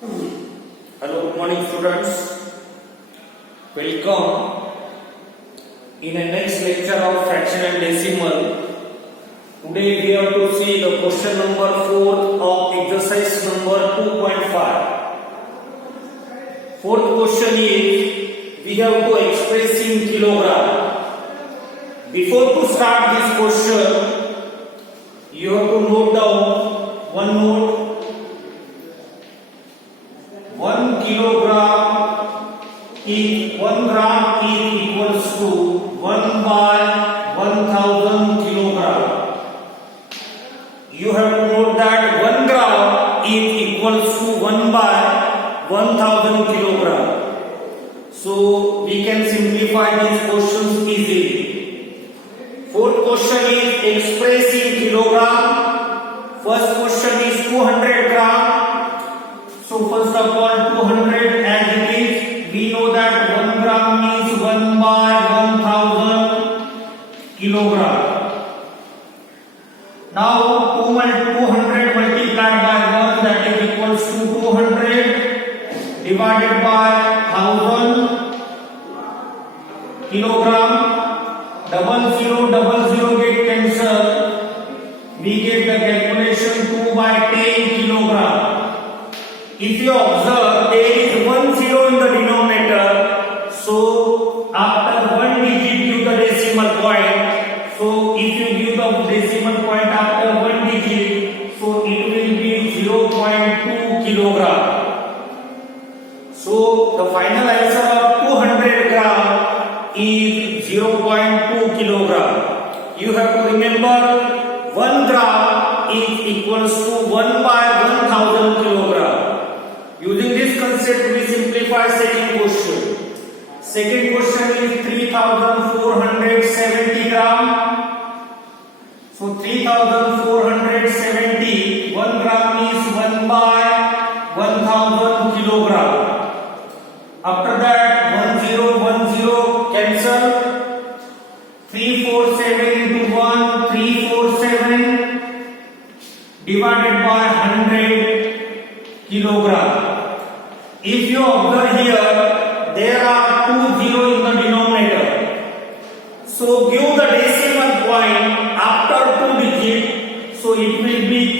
Hello, good morning students. Welcome in the next lecture of fraction and decimal. Today we have to see the question number 4 of exercise number 2.5. Fourth question is we have to express in kilogram. Before to start this question, you have to note down one note. 1 kilogram is 1 gram is equals to 1 by 1000 kilogram. You have to note that 1 gram is equals to 1 by 1000 kilogram. So we can simplify these questions easily. Fourth question is express in kilogram. First question is 200 gram. So first of all 200 as it is, we know that 1 gram means 1 by 1000 kilogram. Now 200 multiplied by 1, that is equals to 200 divided by 1000 kilogram. Double zero get cancelled. We get the calculation 2 by 10 kilogram. If you observe, there is 1 0 in the denominator, so after 1 digit give the decimal point. So if you give the decimal point after 1 digit, so it will be 0.2 kilogram. So the final answer of 200 gram is 0.2 kilogram. You have to remember 1 gram is equals to 1 by 1000 kilogram. Using this concept, we simplify second question. Second question is 3470 gram. So 3470, 1 gram is 1 by 1000 kilogram. After that 1010 cancel. 347 into 1, 347 divided by 100 kilogram. If you observe here, there are 2 0 in the denominator. So give the decimal point after 2 digits. So it will be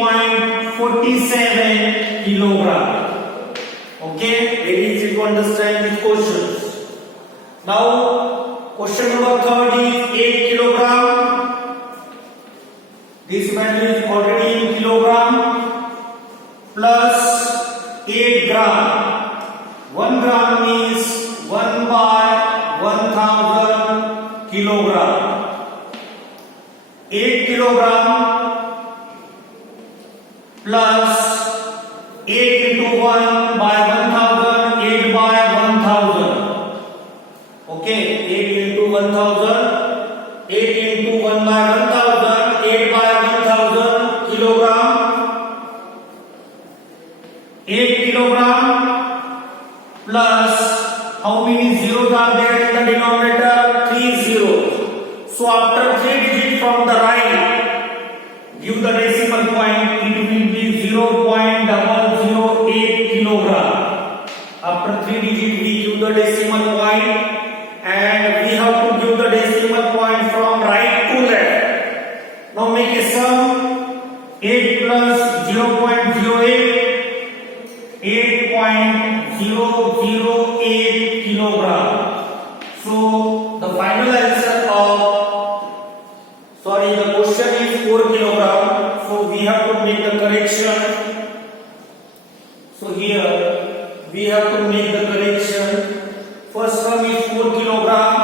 3.47 kilogram. Okay, very easy to understand these questions. Now, question number 3 is 8 kilogram. This value is already in kilogram. Plus 8 gram. 1 gram means 1 by 1000 kilogram. 8 kilogram plus 8 into 1 by 1000, 8 by 1000. Okay, 8 into 1000, 8 into 1 by 1000, 8 by 1000 kilogram. 8 kilogram plus how many zeros are there in the denominator? 3 zeros. So after 3 digits from the right, give the decimal point, it will be 0.008 kilogram. After 3 digits we give the decimal point, and we have to give the decimal point from right to left. Now make a sum. 8 plus 0.08, 8.008 kilogram. So the final answer of, the question is 4 kilogram. So we have to make the correction. So here we have to make the correction. First term is 4 kilogram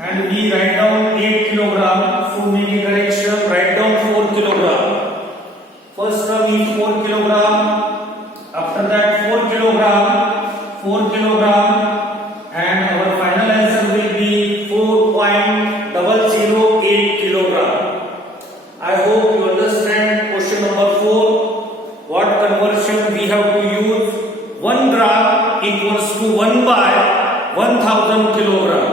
and we write down 8 kilogram. So make a correction, write down 4 kilogram. First term is 4 kilogram. After that 4 kilogram, and our final answer will be 4.008 kilogram. I hope you understand question number 4. What conversion we have to use? 1 gram equals to 1 by 1000 kilogram.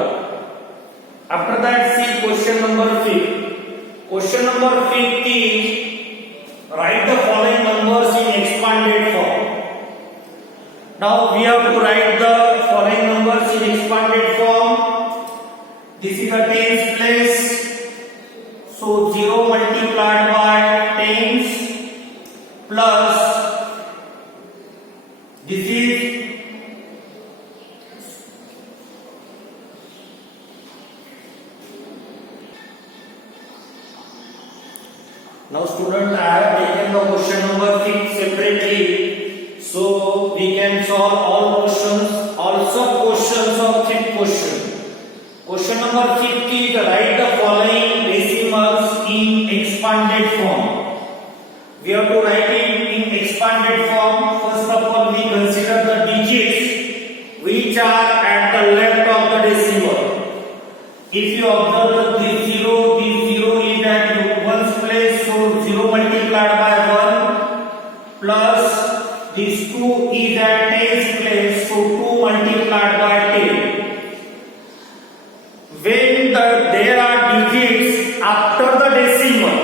After that, see question number 5. Question number 5 is write the following numbers in expanded expanded form. Now we have to write the following numbers in expanded form. This is a tens place, so 0 multiplied by tens plus this is now student, I have taken the question number 6 separately, so we can solve all questions, also questions of fifth question. Question number 5 is write the following decimals in expanded form. We have to write it in expanded form. First of all, we consider the digits which are at the left of the decimal. If you observe this 0 is at ones place, so 0 multiplied by 1 plus this 2 is at tens place, so 2 multiplied by 10. When there are digits after the decimal,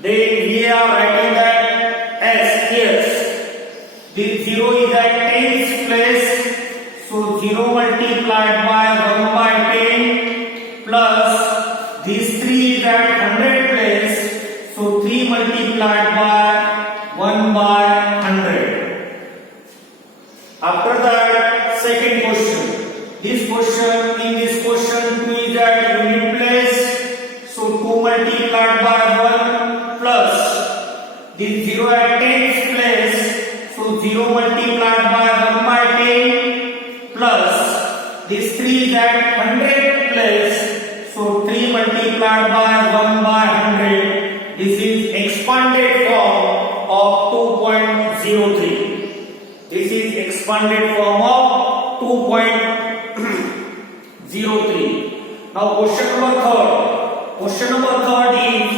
then we are writing that as yes. This 0 is at tens place, so 0 multiplied by 1 by 10 plus this 3 is at 100 place, so 3 multiplied by 1 by 100. After that, second question. In this question 2 is at unit place, so 2 multiplied by 1 plus this 0 at tens place, so 0 multiplied by 1 by 10 plus this 3 is at 100 place, so 3 multiplied by 1 by 100. This is expanded form of 2.03. This is expanded form of 2.03. Now question number 3. Question number 3 is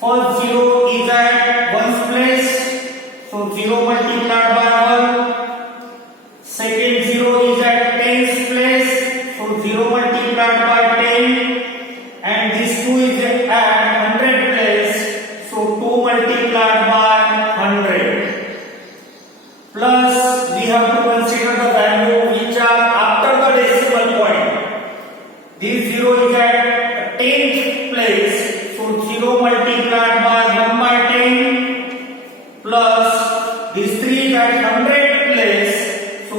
first 0 is at ones place, so 0 multiplied by 1. Second 0 is at tens place, so 0 multiplied by 10. And this 2 is at 100 place, so 2 multiplied by 100. Plus we have to consider the value which are after the decimal point. This 0 is at tenth place, so 0 multiplied by 1 by 10 plus this 3 is at 100 place, so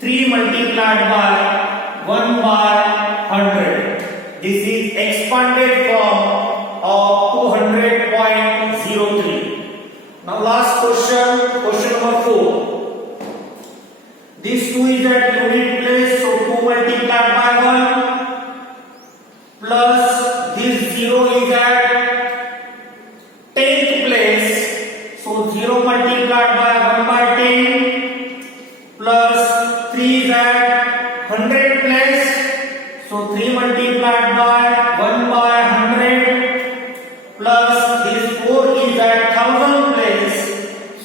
3 multiplied by 1 by 100. This is expanded form of 200.03. Now last question, question number 4. This 2 is at unit place, so 2 multiplied by 1 plus this 0 is at 10th place, so 0 multiplied by 1 by 10 plus 3 is at 100 place, so 3 multiplied by 1 by 100 plus this 4 is at 1000 place,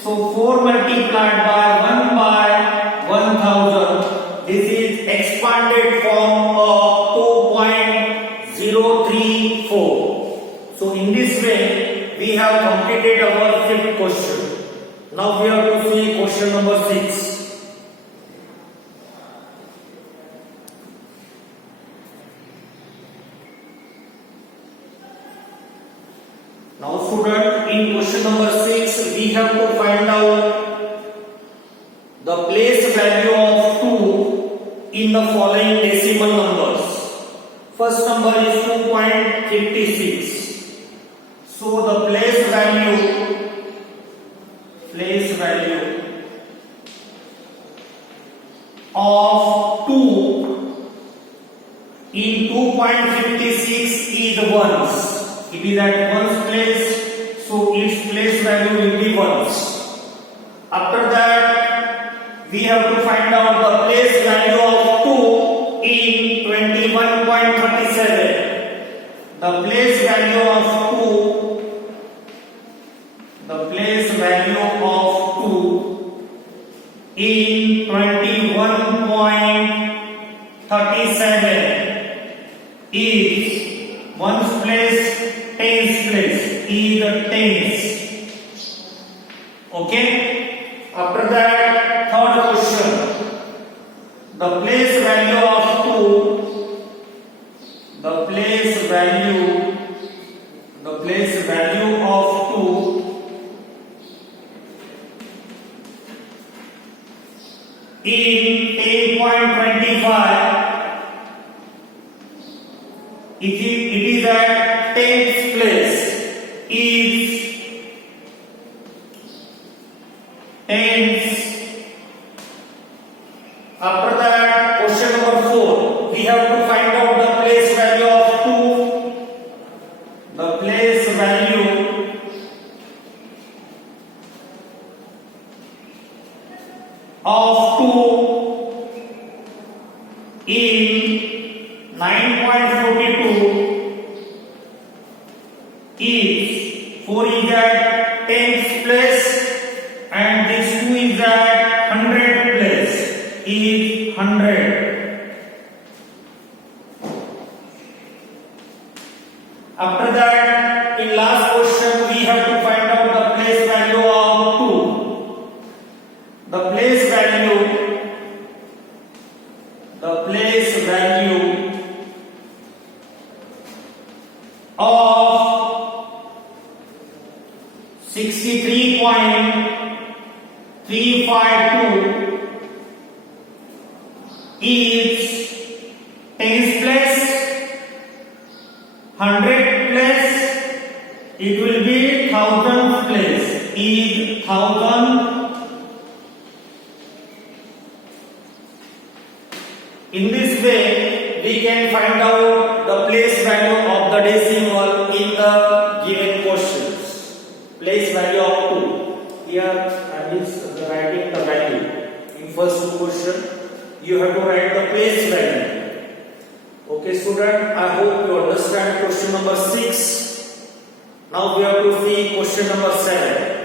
so 4 multiplied by 1 by 1000. This is expanded form of 2.034. So in this way we have completed our fifth question. Now we have to see question number 6. Now student, in question number 6 we have to find out the place value of 2 in the following decimal numbers. First number is 2.56. So the place value of 2 in 2.56 is ones. It is at ones place, so its place value will be ones. After that, we have to find out the place value of 2 in 21.37. The place value of 2 in 21.37 is ones place, tens place, is the tens. in 10.25, it is at 10th place, is 10th. After that, question number 4, we have to find out the place value of 2. The place value of 2 in 9.42 is 4 is at 10th place and this 2 is at 100th place, is 100. After that, in last question we have to find out the place value of 2. The place value of 63.352 is 10th place, 100th place, it will be 1000th place, is 1000. In this way, we can find out the place value of the decimal in the given questions. Place value of 2. Here I am writing the value. In first question, you have to write the place value. Okay, student, I hope you understand question number 6. Now we have to see question number 7.